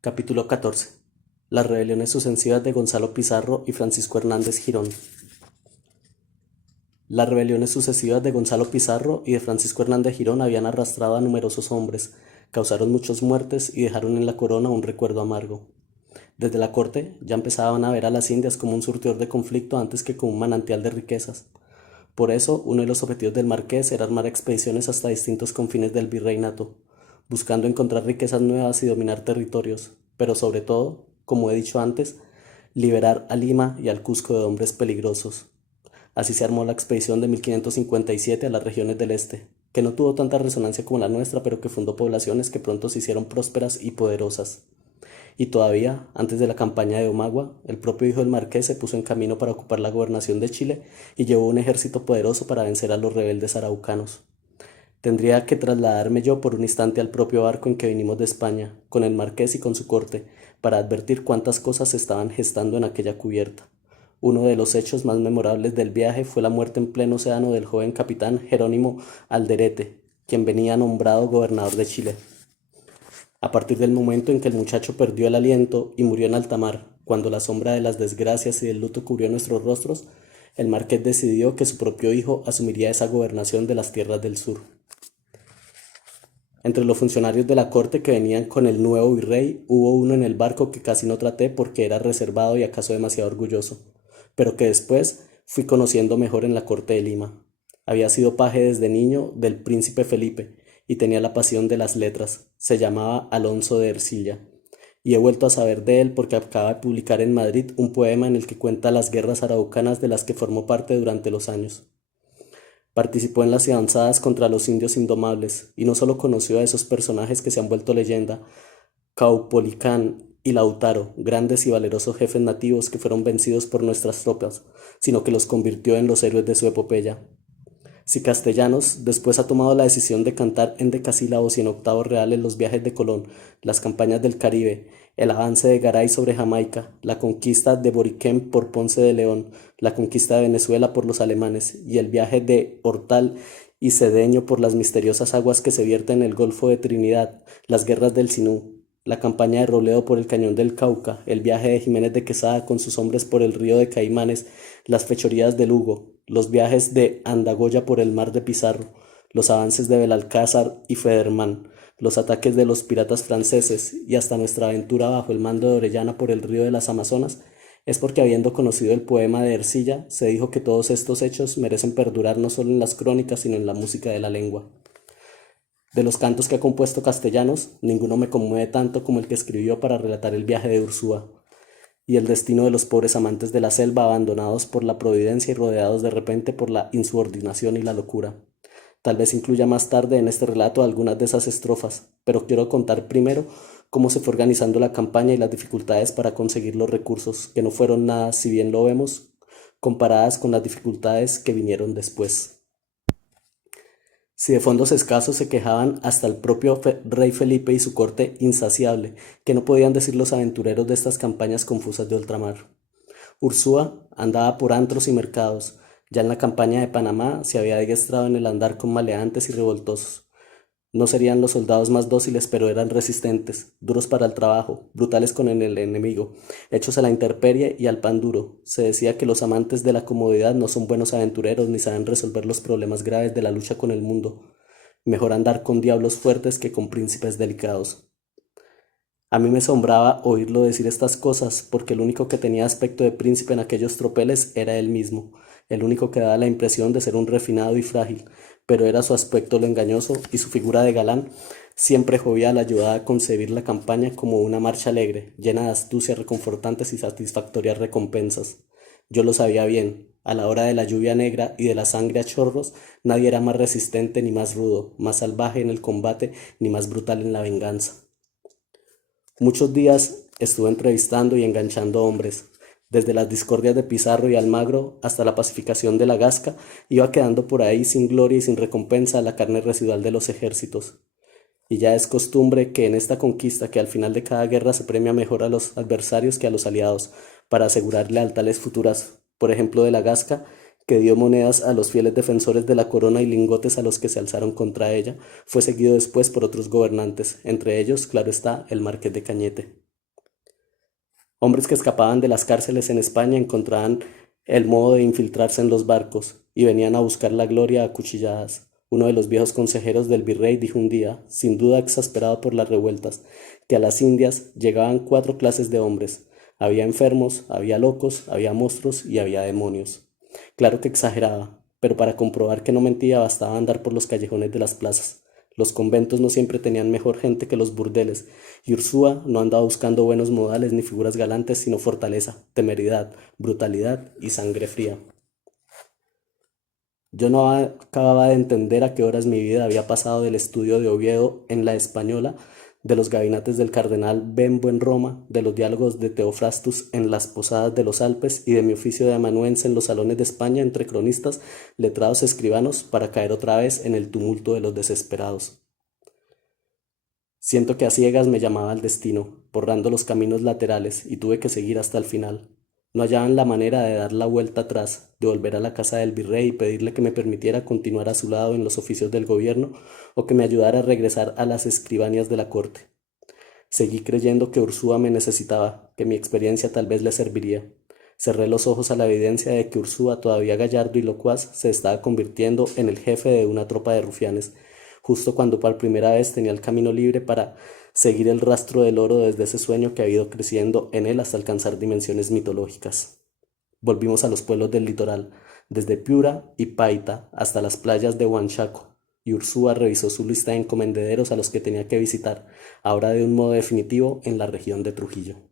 Capítulo 14. Las rebeliones sucesivas de Gonzalo Pizarro y Francisco Hernández Girón. Las rebeliones sucesivas de Gonzalo Pizarro y de Francisco Hernández Girón habían arrastrado a numerosos hombres, causaron muchas muertes y dejaron en la corona un recuerdo amargo. Desde la corte ya empezaban a ver a las Indias como un surtidor de conflicto antes que como un manantial de riquezas. Por eso, uno de los objetivos del marqués era armar expediciones hasta distintos confines del virreinato, buscando encontrar riquezas nuevas y dominar territorios, pero sobre todo, como he dicho antes, liberar a Lima y al Cusco de hombres peligrosos. Así se armó la expedición de 1557 a las regiones del este, que no tuvo tanta resonancia como la nuestra, pero que fundó poblaciones que pronto se hicieron prósperas y poderosas. Y todavía, antes de la campaña de Omagua, el propio hijo del marqués se puso en camino para ocupar la gobernación de Chile y llevó un ejército poderoso para vencer a los rebeldes araucanos. Tendría que trasladarme yo por un instante al propio barco en que vinimos de España, con el marqués y con su corte, para advertir cuántas cosas se estaban gestando en aquella cubierta. Uno de los hechos más memorables del viaje fue la muerte en pleno océano del joven capitán Jerónimo Alderete, quien venía nombrado gobernador de Chile. A partir del momento en que el muchacho perdió el aliento y murió en alta mar, cuando la sombra de las desgracias y del luto cubrió nuestros rostros, el marqués decidió que su propio hijo asumiría esa gobernación de las tierras del sur. Entre los funcionarios de la corte que venían con el nuevo virrey, hubo uno en el barco que casi no traté porque era reservado y acaso demasiado orgulloso, pero que después fui conociendo mejor en la corte de Lima. Había sido paje desde niño del príncipe Felipe y tenía la pasión de las letras. Se llamaba Alonso de Ercilla. Y he vuelto a saber de él porque acaba de publicar en Madrid un poema en el que cuenta las guerras araucanas de las que formó parte durante los años. Participó en las avanzadas contra los indios indomables, y no solo conoció a esos personajes que se han vuelto leyenda, Caupolicán y Lautaro, grandes y valerosos jefes nativos que fueron vencidos por nuestras tropas, sino que los convirtió en los héroes de su epopeya. Si Castellanos después ha tomado la decisión de cantar en decasílabos y en octavos reales los viajes de Colón, las campañas del Caribe, el avance de Garay sobre Jamaica, la conquista de Boriquén por Ponce de León, la conquista de Venezuela por los alemanes y el viaje de Hortal y Cedeño por las misteriosas aguas que se vierten en el Golfo de Trinidad, las guerras del Sinú, la campaña de Robledo por el Cañón del Cauca, el viaje de Jiménez de Quesada con sus hombres por el río de Caimanes, las fechorías de Lugo, los viajes de Andagoya por el mar de Pizarro, los avances de Belalcázar y Federman, los ataques de los piratas franceses y hasta nuestra aventura bajo el mando de Orellana por el río de las Amazonas, es porque habiendo conocido el poema de Ercilla, se dijo que todos estos hechos merecen perdurar no solo en las crónicas, sino en la música de la lengua. De los cantos que ha compuesto Castellanos, ninguno me conmueve tanto como el que escribió para relatar el viaje de Ursúa y el destino de los pobres amantes de la selva abandonados por la providencia y rodeados de repente por la insubordinación y la locura. Tal vez incluya más tarde en este relato algunas de esas estrofas, pero quiero contar primero cómo se fue organizando la campaña y las dificultades para conseguir los recursos, que no fueron nada, si bien lo vemos, comparadas con las dificultades que vinieron después. Si de fondos escasos se quejaban hasta el propio rey Felipe y su corte insaciable, que no podían decir los aventureros de estas campañas confusas de ultramar. Ursúa andaba por antros y mercados. Ya en la campaña de Panamá se había adiestrado en el andar con maleantes y revoltosos. No serían los soldados más dóciles, pero eran resistentes, duros para el trabajo, brutales con el enemigo, hechos a la intemperie y al pan duro. Se decía que los amantes de la comodidad no son buenos aventureros ni saben resolver los problemas graves de la lucha con el mundo. Mejor andar con diablos fuertes que con príncipes delicados. A mí me asombraba oírlo decir estas cosas, porque el único que tenía aspecto de príncipe en aquellos tropeles era él mismo, el único que daba la impresión de ser un refinado y frágil, pero era su aspecto lo engañoso y su figura de galán, siempre jovial, ayudaba a concebir la campaña como una marcha alegre, llena de astucias reconfortantes y satisfactorias recompensas. Yo lo sabía bien. A la hora de la lluvia negra y de la sangre a chorros, nadie era más resistente ni más rudo, más salvaje en el combate ni más brutal en la venganza. Muchos días estuve entrevistando y enganchando hombres. Desde las discordias de Pizarro y Almagro hasta la pacificación de la Gasca, iba quedando por ahí sin gloria y sin recompensa la carne residual de los ejércitos. Y ya es costumbre que en esta conquista, que al final de cada guerra se premia mejor a los adversarios que a los aliados, para asegurar lealtades futuras, por ejemplo de la Gasca, que dio monedas a los fieles defensores de la corona y lingotes a los que se alzaron contra ella, fue seguido después por otros gobernantes, entre ellos, claro está, el marqués de Cañete. Hombres que escapaban de las cárceles en España encontraban el modo de infiltrarse en los barcos y venían a buscar la gloria a cuchilladas. Uno de los viejos consejeros del virrey dijo un día, sin duda exasperado por las revueltas, que a las Indias llegaban cuatro clases de hombres. Había enfermos, había locos, había monstruos y había demonios. Claro que exageraba, pero para comprobar que no mentía bastaba andar por los callejones de las plazas. Los conventos no siempre tenían mejor gente que los burdeles, y Ursúa no andaba buscando buenos modales ni figuras galantes, sino fortaleza, temeridad, brutalidad y sangre fría. Yo no acababa de entender a qué horas mi vida había pasado del estudio de Oviedo en La Española, de los gabinetes del cardenal Bembo en Roma, de los diálogos de Teofrastus en las posadas de los Alpes y de mi oficio de amanuense en los salones de España entre cronistas, letrados escribanos, para caer otra vez en el tumulto de los desesperados. Siento que a ciegas me llamaba el destino, borrando los caminos laterales, y tuve que seguir hasta el final. No hallaban la manera de dar la vuelta atrás, de volver a la casa del virrey y pedirle que me permitiera continuar a su lado en los oficios del gobierno o que me ayudara a regresar a las escribanías de la corte. Seguí creyendo que Ursúa me necesitaba, que mi experiencia tal vez le serviría. Cerré los ojos a la evidencia de que Ursúa, todavía gallardo y locuaz, se estaba convirtiendo en el jefe de una tropa de rufianes, justo cuando por primera vez tenía el camino libre para seguir el rastro del oro desde ese sueño que ha ido creciendo en él hasta alcanzar dimensiones mitológicas. Volvimos a los pueblos del litoral, desde Piura y Paita hasta las playas de Huanchaco, y Ursúa revisó su lista de encomendederos a los que tenía que visitar, ahora de un modo definitivo en la región de Trujillo.